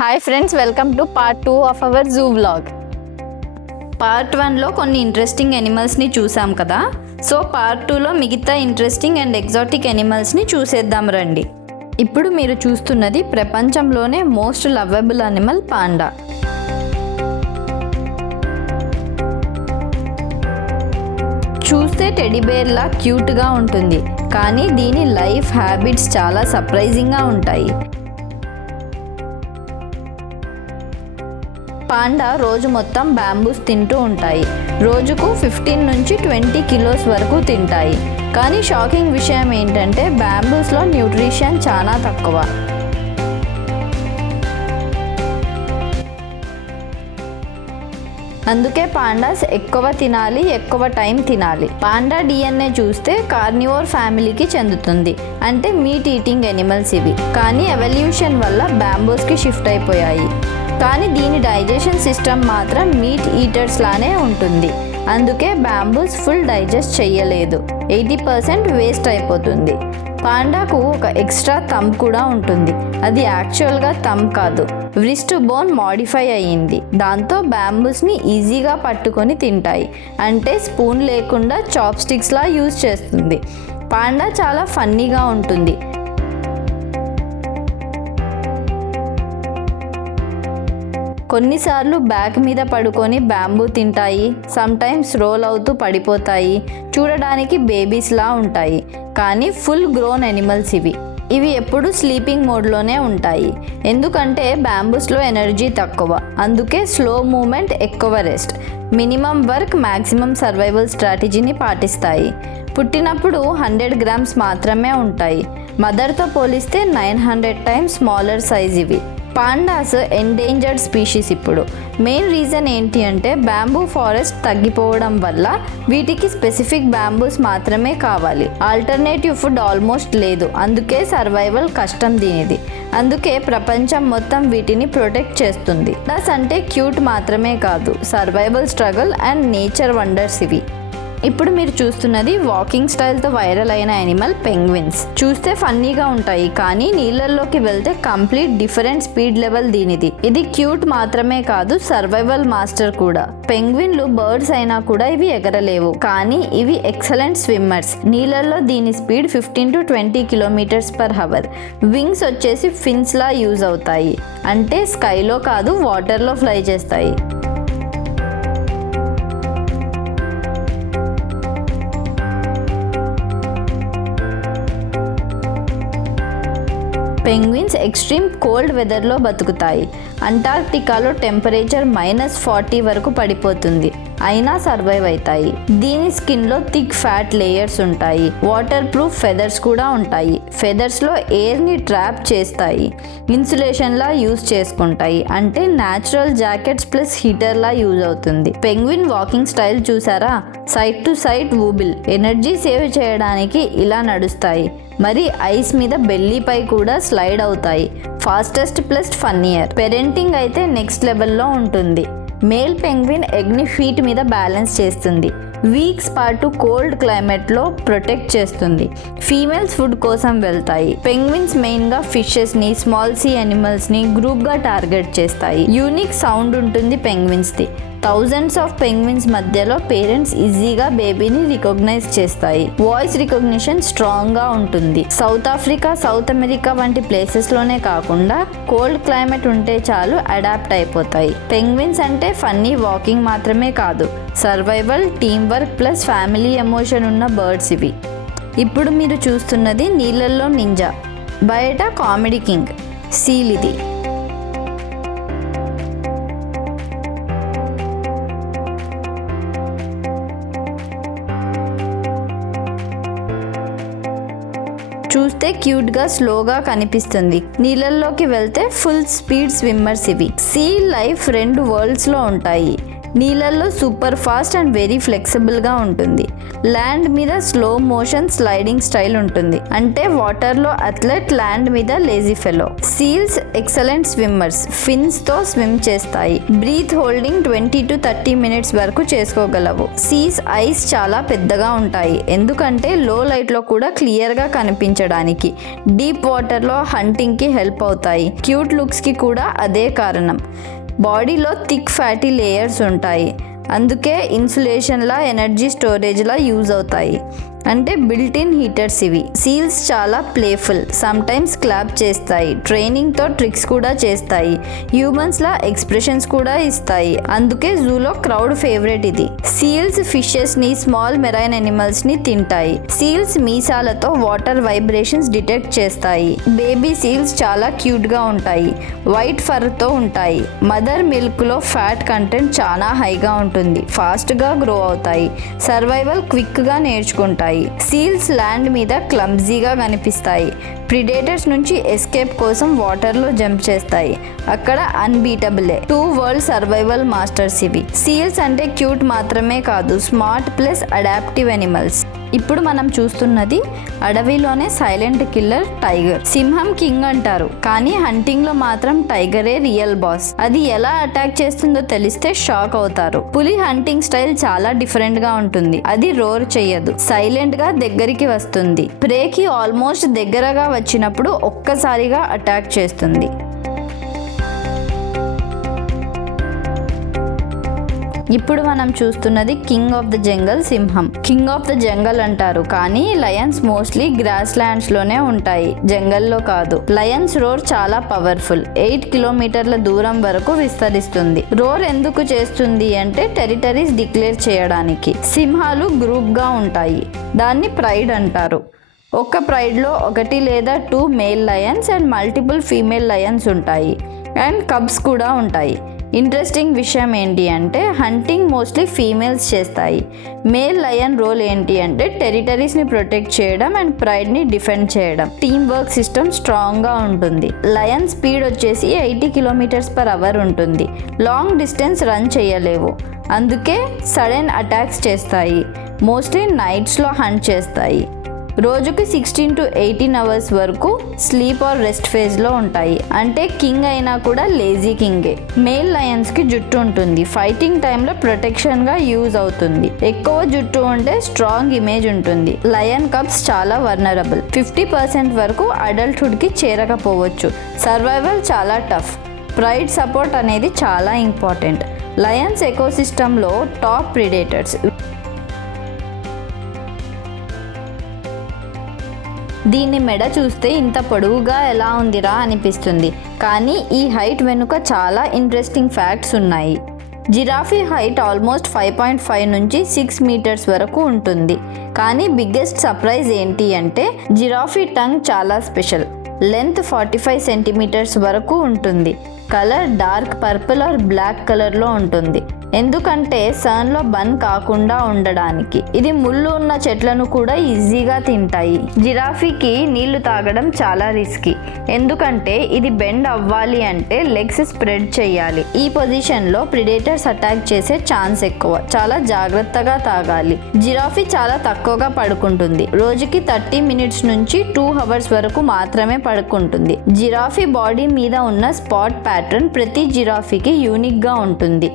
Hi friends, welcome to part 2 of our zoo vlog. Part 1లో కొన్ని interesting ఎనిమల్స్ని చూసాం కదా. సో పార్ట్ 2లో మిగతా ఇంట్రెస్టింగ్ అండ్ ఎగ్జాటిక్ ఎనిమల్స్ని చూసేద్దాం రండి. ఇప్పుడు మీరు చూస్తున్నది ప్రపంచంలోనే మోస్ట్ లవబుల్ అనిమల్ పాండా. చూస్తే టెడీబేర్లా క్యూట్గా ఉంటుంది, కానీ దీని లైఫ్ హ్యాబిట్స్ చాలా సర్ప్రైజింగ్గా ఉంటాయి. పాండా రోజు మొత్తం బ్యాంబూస్ తింటూ ఉంటాయి. రోజుకు 15 నుంచి 20 కిలోస్ వరకు తింటాయి. కానీ షాకింగ్ విషయం ఏంటంటే బ్యాంబూస్లో న్యూట్రిషన్ చాలా తక్కువ. అందుకే పాండాస్ ఎక్కువ తినాలి, ఎక్కువ టైం తినాలి. పాండా డిఎన్ఏ చూస్తే కార్నివోర్ ఫ్యామిలీకి చెందుతుంది, అంటే మీట్ ఈటింగ్ ఎనిమల్స్ ఇవి. కానీ ఎవల్యూషన్ వల్ల బ్యాంబూస్కి షిఫ్ట్ అయిపోయాయి. కానీ దీని డైజెషన్ సిస్టమ్ మాత్రం మీట్ ఈటర్స్ లానే ఉంటుంది. అందుకే బ్యాంబూస్ ఫుల్ డైజెస్ట్ చెయ్యలేదు, 80% వేస్ట్ అయిపోతుంది. పాండాకు ఒక ఎక్స్ట్రా థంబ్ కూడా ఉంటుంది. అది యాక్చువల్గా థంబ్ కాదు, వ్రిస్ట్ బోన్ మాడిఫై అయ్యింది. దాంతో బ్యాంబూస్ని ఈజీగా పట్టుకొని తింటాయి, అంటే స్పూన్ లేకుండా చాప్ స్టిక్స్లా యూజ్ చేస్తుంది. పాండా చాలా ఫన్నీగా ఉంటుంది. కొన్నిసార్లు బ్యాక్ మీద పడుకొని బ్యాంబూ తింటాయి, సమ్టైమ్స్ రోల్ అవుతూ పడిపోతాయి. చూడడానికి బేబీస్లా ఉంటాయి, కానీ ఫుల్ గ్రోన్ ఎనిమల్స్ ఇవి. ఇవి ఎప్పుడు స్లీపింగ్ మోడ్లోనే ఉంటాయి, ఎందుకంటే బ్యాంబూస్లో ఎనర్జీ తక్కువ. అందుకే స్లో మూమెంట్, ఎక్కువ rest, minimum work, maximum survival స్ట్రాటజీని పాటిస్తాయి. పుట్టినప్పుడు 100 గ్రామ్స్ మాత్రమే ఉంటాయి. మదర్తో పోలిస్తే 900 టైమ్స్ స్మాలర్ సైజ్ ఇవి. పాండాస్ ఎండేంజర్డ్ స్పీషీస్ ఇప్పుడు. మెయిన్ రీజన్ ఏంటి అంటే బ్యాంబూ ఫారెస్ట్ తగ్గిపోవడం వల్ల వీటికి స్పెసిఫిక్ బ్యాంబూస్ మాత్రమే కావాలి. ఆల్టర్నేటివ్ ఫుడ్ ఆల్మోస్ట్ లేదు, అందుకే సర్వైవల్ కష్టం దీనిది. అందుకే ప్రపంచం మొత్తం వీటిని ప్రొటెక్ట్ చేస్తుంది. పాండాస్ అంటే క్యూట్ మాత్రమే కాదు, survival struggle and nature wonders ఇవి. ఇప్పుడు మీరు చూస్తున్నది వాకింగ్ స్టైల్తో వైరల్ అయిన ఎనిమల్ పెంగ్విన్స్. చూస్తే ఫన్నీగా ఉంటాయి, కానీ నీళ్ళల్లోకి వెళ్తే కంప్లీట్ డిఫరెంట్ స్పీడ్ లెవెల్ దీనిది. ఇది క్యూట్ మాత్రమే కాదు, సర్వైవల్ మాస్టర్ కూడా. పెంగ్విన్లు బర్డ్స్ అయినా కూడా ఇవి ఎగరలేవు, కానీ ఇవి ఎక్సలెంట్ స్విమ్మర్స్. నీళ్ళల్లో దీని స్పీడ్ 15 to 20 km/h. వింగ్స్ వచ్చేసి ఫిన్స్ లా యూజ్ అవుతాయి, అంటే స్కైలో కాదు వాటర్లో ఫ్లై చేస్తాయి. పెంగ్విన్స్ ఎక్స్ట్రీమ్ కోల్డ్ వెదర్లో బతుకుతాయి. అంటార్క్టికాలో టెంపరేచర్ -40 వరకు పడిపోతుంది, అయినా సర్వైవ్ అవుతాయి. దీని స్కిన్లో థిక్ ఫ్యాట్ లేయర్స్ ఉంటాయి. వాటర్ ప్రూఫ్ ఫెదర్స్ కూడా ఉంటాయి. ఫెదర్స్లో ఎయిర్ని ట్రాప్ చేస్తాయి, ఇన్సులేషన్లా యూజ్ చేసుకుంటాయి, అంటే న్యాచురల్ జాకెట్స్ ప్లస్ హీటర్లా యూజ్ అవుతుంది. పెంగ్విన్ వాకింగ్ స్టైల్ చూసారా? Side to side wobble. Energy save చేయడానికి ఇలా నడుస్తాయి. మరి ఐస్ మీద బెల్లీపై కూడా స్లైడ్ అవుతాయి. Fastest plus funnier. పేరెంటింగ్ అయితే నెక్స్ట్ లెవెల్లో ఉంటుంది. మేల్ పెంగ్విన్ ఎగ్ని ఫీట్ మీద బ్యాలెన్స్ చేస్తుంది. వీక్స్ పాటు కోల్డ్ క్లైమేట్లో ప్రొటెక్ట్ చేస్తుంది. ఫీమేల్స్ ఫుడ్ కోసం వెళ్తాయి. పెంగ్విన్స్ మెయిన్గా ఫిషెస్ని, స్మాల్ సీ అనిమల్స్ని గ్రూప్గా టార్గెట్ చేస్తాయి. యూనిక్ సౌండ్ ఉంటుంది పెంగ్విన్స్ది. థౌజండ్స్ ఆఫ్ పెంగ్విన్స్ మధ్యలో పేరెంట్స్ ఈజీగా బేబీని రికగ్నైజ్ చేస్తాయి. వాయిస్ రికగ్నిషన్ స్ట్రాంగ్గా ఉంటుంది. సౌత్ ఆఫ్రికా, సౌత్ అమెరికా వంటి ప్లేసెస్లోనే కాకుండా కోల్డ్ క్లైమేట్ ఉంటే చాలు అడాప్ట్ అయిపోతాయి. పెంగ్విన్స్ అంటే ఫన్నీ వాకింగ్ మాత్రమే కాదు, survival, team work plus family emotion ఉన్న బర్డ్స్ ఇవి. ఇప్పుడు మీరు చూస్తున్నది నీళ్ళల్లో నింజా. బయట కామెడీ కింగ్ సీల్ ఇది. చూస్తే క్యూట్గా స్లోగా కనిపిస్తుంది. నీళ్ళల్లోకి వెళ్తే ఫుల్ స్పీడ్ స్విమ్మర్స్ ఇవి. సీ లైఫ్ 2 వరల్డ్స్లో ఉంటాయి. నీళ్ళల్లో సూపర్ ఫాస్ట్ అండ్ వెరీ ఫ్లెక్సిబుల్గా ఉంటుంది. ల్యాండ్ మీద స్లో మోషన్ స్లైడింగ్ స్టైల్ ఉంటుంది. అంటే వాటర్లో అథ్లెట్, ల్యాండ్ మీద lazy fellow. Seals excellent swimmers. ఫిన్స్తో స్విమ్ చేస్తాయి. బ్రీత్ హోల్డింగ్ 20 to 30 minutes వరకు చేసుకోగలవు. సీస్ ఐస్ చాలా పెద్దగా ఉంటాయి, ఎందుకంటే లో లైట్లో కూడా క్లియర్గా కనిపించడానికి. డీప్ వాటర్లో హంటింగ్కి హెల్ప్ అవుతాయి. క్యూట్ లుక్స్కి కూడా అదే కారణం. బాడీలో థిక్ ఫ్యాటీ లేయర్స్ ఉంటాయి, అందుకే ఇన్సులేషన్లా, ఎనర్జీ స్టోరేజ్లా యూజ్ అవుతాయి. అంటే బిల్ట్ ఇన్ హీటర్స్ ఇవి. సీల్స్ చాలా ప్లేఫుల్, సమ్టైమ్స్ క్లాప్ చేస్తాయి. ట్రైనింగ్తో ట్రిక్స్ కూడా చేస్తాయి. హ్యూమన్స్లా ఎక్స్ప్రెషన్స్ కూడా ఇస్తాయి, అందుకే జూలో క్రౌడ్ ఫేవరెట్ ఇది. సీల్స్ ఫిషెస్ని, స్మాల్ మెరైన్ ఎనిమల్స్ని తింటాయి. సీల్స్ మీసాలతో వాటర్ వైబ్రేషన్స్ డిటెక్ట్ చేస్తాయి. బేబీ సీల్స్ చాలా క్యూట్గా ఉంటాయి. వైట్ ఫర్తో ఉంటాయి. మదర్ మిల్క్లో ఫ్యాట్ కంటెంట్ చాలా హైగా ఉంటుంది. ఫాస్ట్గా గ్రో అవుతాయి. సర్వైవల్ క్విక్గా నేర్చుకుంటాయి. సీల్స్ ల్యాండ్ మీద క్లమ్జీగా కనిపిస్తాయి. ప్రిడేటర్స్ నుంచి ఎస్కేప్ కోసం వాటర్లో జంప్ చేస్తాయి. అక్కడ అన్బీటబులే. 2 వరల్డ్ సర్వైవల్ మాస్టర్స్ ఇవి. సీల్స్ అంటే క్యూట్ మాత్రమే కాదు, స్మార్ట్ ప్లస్ అడాప్టివ్ ఎనిమల్స్. ఇప్పుడు మనం చూస్తున్నది అడవిలోనే సైలెంట్ కిల్లర్ టైగర్. సింహం కింగ్ అంటారు, కానీ హంటింగ్లో మాత్రం టైగరే రియల్ బాస్. అది ఎలా అటాక్ చేస్తుందో తెలిస్తే షాక్ అవుతారు. పులి హంటింగ్ స్టైల్ చాలా డిఫరెంట్గా ఉంటుంది. అది రోర్ చెయ్యదు, సైలెంట్గా దగ్గరికి వస్తుంది. ప్రేకి ఆల్మోస్ట్ దగ్గరగా వచ్చినప్పుడు ఒక్కసారిగా అటాక్ చేస్తుంది. ఇప్పుడు మనం చూస్తున్నది కింగ్ ఆఫ్ ద జంగల్ సింహం. కింగ్ ఆఫ్ ద జంగల్ అంటారు, కానీ లయన్స్ మోస్ట్లీ గ్రాస్ ల్యాండ్స్ లోనే ఉంటాయి, జంగల్లో కాదు. లయన్స్ రోర్ చాలా పవర్ఫుల్. 8 కిలోమీటర్ల దూరం వరకు విస్తరిస్తుంది. రోర్ ఎందుకు చేస్తుంది అంటే టెరిటరీస్ డిక్లేర్ చేయడానికి. సింహాలు గ్రూప్ గా ఉంటాయి, దాన్ని ప్రైడ్ అంటారు. ఒక్క ప్రైడ్లో 1 లేదా 2 male Lions and multiple female Lions ఉంటాయి, అండ్ కబ్స్ కూడా ఉంటాయి. ఇంట్రెస్టింగ్ విషయం ఏంటి అంటే హంటింగ్ మోస్ట్లీ ఫీమేల్స్ చేస్తాయి. మేల్ లయన్ రోల్ ఏంటి అంటే టెరిటరీస్ని ప్రొటెక్ట్ చేయడం అండ్ ప్రైడ్ని డిఫెండ్ చేయడం. టీమ్ వర్క్ సిస్టమ్ స్ట్రాంగ్గా ఉంటుంది. లయన్ స్పీడ్ వచ్చేసి 80 km/h ఉంటుంది. లాంగ్ డిస్టెన్స్ రన్ చేయలేవు, అందుకే సడన్ అటాక్స్ చేస్తాయి. మోస్ట్లీ నైట్స్లో హంట్ చేస్తాయి. రోజుకి 16 to 18 hours వరకు స్లీప్ ఆర్ రెస్ట్ ఫేజ్లో ఉంటాయి. అంటే కింగ్ అయినా కూడా లేజీ కింగే. మేల్ లయన్స్కి జుట్టు ఉంటుంది, ఫైటింగ్ టైంలో ప్రొటెక్షన్గా యూజ్ అవుతుంది. ఎక్కువ జుట్టు ఉంటే స్ట్రాంగ్ ఇమేజ్ ఉంటుంది. లయన్ కబ్స్ చాలా వర్నరబుల్. 50% వరకు అడల్ట్హుడ్కి చేరకపోవచ్చు. సర్వైవల్ చాలా టఫ్. ప్రైడ్ సపోర్ట్ అనేది చాలా ఇంపార్టెంట్. లయన్స్ ఎకోసిస్టంలో టాప్ ప్రిడేటర్స్. దీని మెడ చూస్తే ఇంత పొడవుగా ఎలా ఉందిరా అనిపిస్తుంది, కానీ ఈ హైట్ వెనుక చాలా ఇంట్రెస్టింగ్ ఫ్యాక్ట్స్ ఉన్నాయి. జిరాఫీ హైట్ ఆల్మోస్ట్ 5.5 నుంచి 6 meters వరకు ఉంటుంది. కానీ బిగ్గెస్ట్ సర్ప్రైజ్ ఏంటి అంటే జిరాఫీ టంగ్ చాలా స్పెషల్. లెంత్ 45 centimeters వరకు ఉంటుంది. Colour dark purple or black కలర్లో ఉంటుంది, ఎందుకంటే సన్లో బర్న్ కాకుండా ఉండడానికి. ఇది ముళ్ళు ఉన్న చెట్లను కూడా ఈజీగా తింటాయి. జిరాఫీకి నీళ్లు తాగడం చాలా రిస్కీ, ఎందుకంటే ఇది బెండ్ అవ్వాలి అంటే లెగ్స్ స్ప్రెడ్ చేయాలి. ఈ పొజిషన్లో ప్రిడేటర్స్ అటాక్ చేసే ఛాన్స్ ఎక్కువ. చాలా జాగ్రత్తగా తాగాలి. జిరాఫీ చాలా తక్కువగా పడుకుంటుంది. రోజుకి 30 minutes నుంచి 2 hours వరకు మాత్రమే పడుకుంటుంది. జిరాఫీ బాడీ మీద ఉన్న స్పాట్ ప్యాటర్న్ ప్రతి జిరాఫీకి యూనిక్గా ఉంటుంది.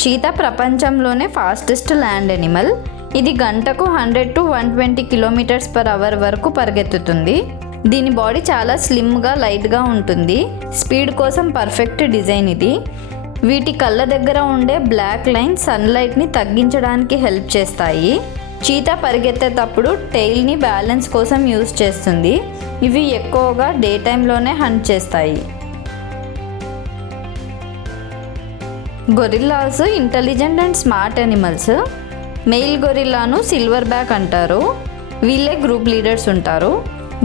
చీతా ప్రపంచంలోనే ఫాస్టెస్ట్ ల్యాండ్ ఎనిమల్. ఇది గంటకు 100 to 120 km/h వరకు పరిగెత్తుతుంది. దీని బాడీ చాలా స్లిమ్గా, లైట్గా ఉంటుంది. స్పీడ్ కోసం పర్ఫెక్ట్ డిజైన్ ఇది. వీటి కళ్ళ దగ్గర ఉండే బ్లాక్ లైన్ సన్లైట్ని తగ్గించడానికి హెల్ప్ చేస్తాయి. చీతా పరిగెత్తేటప్పుడు టెయిల్ని బ్యాలెన్స్ కోసం యూజ్ చేస్తుంది. ఇవి ఎక్కువగా డే టైంలోనే హంట్ చేస్తాయి. Gorillas intelligent and smart animals. Male గొరిల్లాను సిల్వర్ బ్యాక్ అంటారు. వీళ్ళే గ్రూప్ లీడర్స్ ఉంటారు.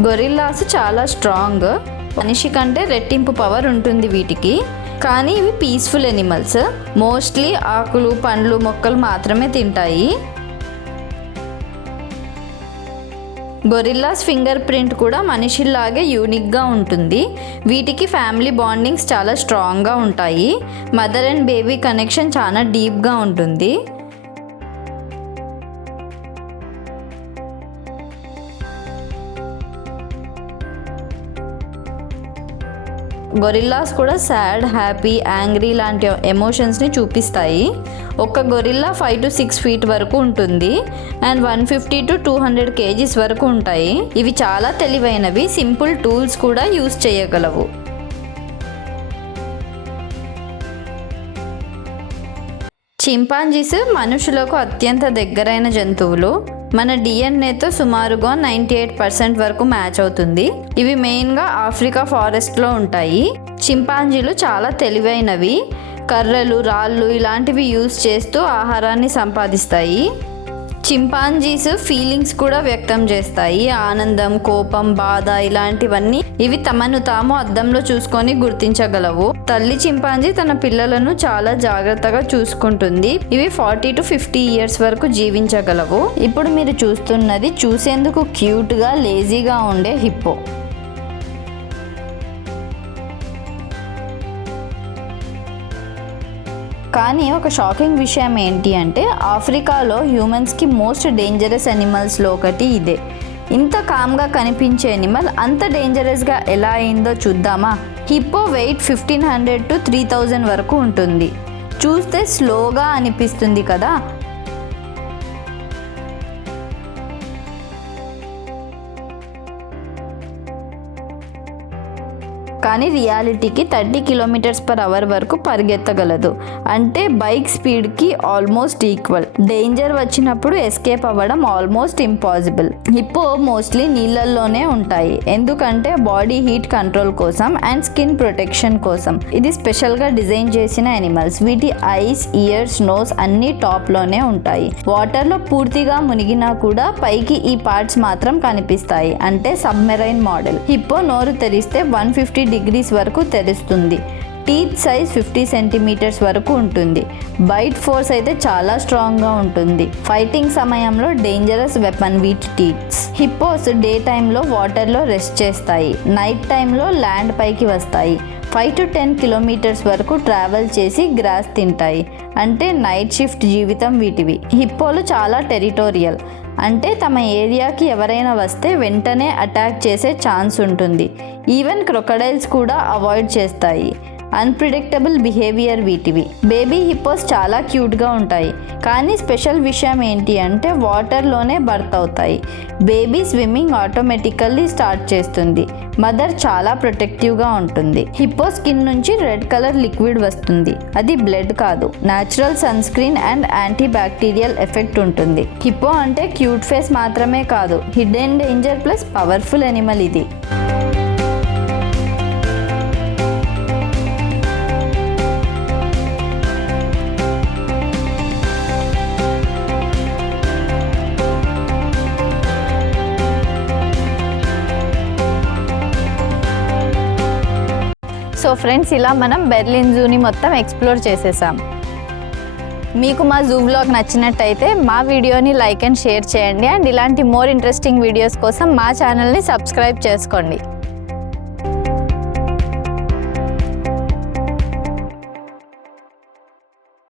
గొరిల్లాస్ చాలా స్ట్రాంగ్. మనిషి కంటే రెట్టింపు పవర్ ఉంటుంది వీటికి. కానీ ఇవి పీస్ఫుల్ ఎనిమల్స్. మోస్ట్లీ ఆకులు, పండ్లు, మొక్కలు మాత్రమే తింటాయి. గొరిల్లాస్ ఫింగర్ ప్రింట్ కూడా మనిషిలాగే యూనిక్గా ఉంటుంది. వీటికి ఫ్యామిలీ బాండింగ్స్ చాలా స్ట్రాంగ్గా ఉంటాయి. మదర్ అండ్ బేబీ కనెక్షన్ చాలా డీప్గా ఉంటుంది. గొరిల్లాస్ కూడా సాడ్, హ్యాపీ, యాంగ్రీ లాంటి ఎమోషన్స్ని చూపిస్తాయి. ఒక గొరిల్లా 5 to 6 feet వరకు ఉంటుంది అండ్ 150 to 200 kgs వరకు ఉంటాయి. ఇవి చాలా తెలివైనవి, సింపుల్ టూల్స్ కూడా యూస్ చేయగలవు. చింపాంజీస్ మనుషులకు అత్యంత దగ్గరైన జంతువులు. మన డిఎన్ఏతో సుమారుగా 98% వరకు మ్యాచ్ అవుతుంది. ఇవి మెయిన్గా ఆఫ్రికా ఫారెస్ట్లో ఉంటాయి. చింపాంజీలు చాలా తెలివైనవి. కర్రలు, రాళ్ళు ఇలాంటివి యూజ్ చేస్తూ ఆహారాన్ని సంపాదిస్తాయి. చింపాంజీస్ ఫీలింగ్స్ కూడా వ్యక్తం చేస్తాయి. ఆనందం, కోపం, బాధ ఇలాంటివన్నీ ఇవి తమను తాము అద్దంలో చూసుకొని గుర్తించగలవు. తల్లి చింపాంజీ తన పిల్లలను చాలా జాగ్రత్తగా చూసుకుంటుంది. ఇవి 40 to 50 years వరకు జీవించగలవు. ఇప్పుడు మీరు చూస్తున్నది చూసేందుకు క్యూట్గా, లేజీగా ఉండే హిప్పో. కానీ ఒక షాకింగ్ విషయం ఏంటి అంటే ఆఫ్రికాలో హ్యూమన్స్కి మోస్ట్ డేంజరస్ అనిమల్స్లో ఒకటి ఇదే. ఇంత కామ్గా కనిపించే అనిమల్ అంత డేంజరస్గా ఎలా అయిందో చూద్దామా? హిప్పో వెయిట్ 1500 to 3000 వరకు ఉంటుంది. చూస్తే స్లోగా అనిపిస్తుంది కదా, కానీ రియాలిటీకి 30 km/h వరకు పరిగెత్తగలదు. అంటే బైక్ స్పీడ్కి ఆల్మోస్ట్ ఈక్వల్. డేంజర్ వచ్చినప్పుడు ఎస్కేప్ అవ్వడం ఆల్మోస్ట్ ఇంపాసిబుల్. హిప్పో మోస్ట్లీ నీళ్ళల్లోనే ఉంటాయి, ఎందుకంటే బాడీ హీట్ కంట్రోల్ కోసం అండ్ స్కిన్ ప్రొటెక్షన్ కోసం. ఇది స్పెషల్గా డిజైన్ చేసిన యానిమల్స్. వీటి ఐస్, ఇయర్స్, నోస్ అన్నీ టాప్లోనే ఉంటాయి. వాటర్లో పూర్తిగా మునిగినా కూడా పైకి ఈ పార్ట్స్ మాత్రం కనిపిస్తాయి, అంటే సబ్మెరైన్ మోడల్. హిప్పో నోరు తెరిస్తే 150 degrees వరకు తెరుస్తుంది. టీత్ సైజ్ 50 centimeters వరకు ఉంటుంది. బైట్ ఫోర్స్ అయితే చాలా స్ట్రాంగ్గా ఉంటుంది. ఫైటింగ్ సమయంలో డేంజరస్ వెపన్ వీటి టీత్స్. హిప్పోస్ డే టైంలో వాటర్లో రెస్ట్ చేస్తాయి, నైట్ టైంలో ల్యాండ్ పైకి వస్తాయి. 5 to 10 kilometers వరకు ట్రావెల్ చేసి గ్రాస్ తింటాయి, అంటే నైట్ షిఫ్ట్ జీవితం వీటివి. హిప్పోలు చాలా టెరిటోరియల్, అంటే తమ ఏరియాకి ఎవరైనా వస్తే వెంటనే అటాక్ చేసే ఛాన్స్ ఉంటుంది. ఈవెన్ క్రొకడైల్స్ కూడా అవాయిడ్ చేస్తాయి. అన్ప్రిడిక్టబుల్ బిహేవియర్ వీటివి. బేబీ హిప్పోస్ చాలా క్యూట్గా ఉంటాయి, కానీ స్పెషల్ విషయం ఏంటి అంటే వాటర్లోనే బర్త్ అవుతాయి. బేబీ స్విమ్మింగ్ ఆటోమేటికల్లీ స్టార్ట్ చేస్తుంది. మదర్ చాలా ప్రొటెక్టివ్గా ఉంటుంది. హిప్పో స్కిన్ నుంచి రెడ్ కలర్ లిక్విడ్ వస్తుంది. అది బ్లడ్ కాదు, natural sunscreen and anti bacterial effect ఉంటుంది. హిప్పో అంటే క్యూట్ ఫేస్ మాత్రమే కాదు, hidden danger plus powerful animal ఇది. సో ఫ్రెండ్స్, ఇలా మనం బెర్లిన్ జూని మొత్తం ఎక్స్ప్లోర్ చేసేసాం. మీకు మా జూ వ్లాగ్ నచ్చినట్టయితే మా వీడియోని లైక్ అండ్ షేర్ చేయండి. అండ్ ఇలాంటి మోర్ ఇంట్రెస్టింగ్ వీడియోస్ కోసం మా ఛానల్ని సబ్స్క్రైబ్ చేసుకోండి.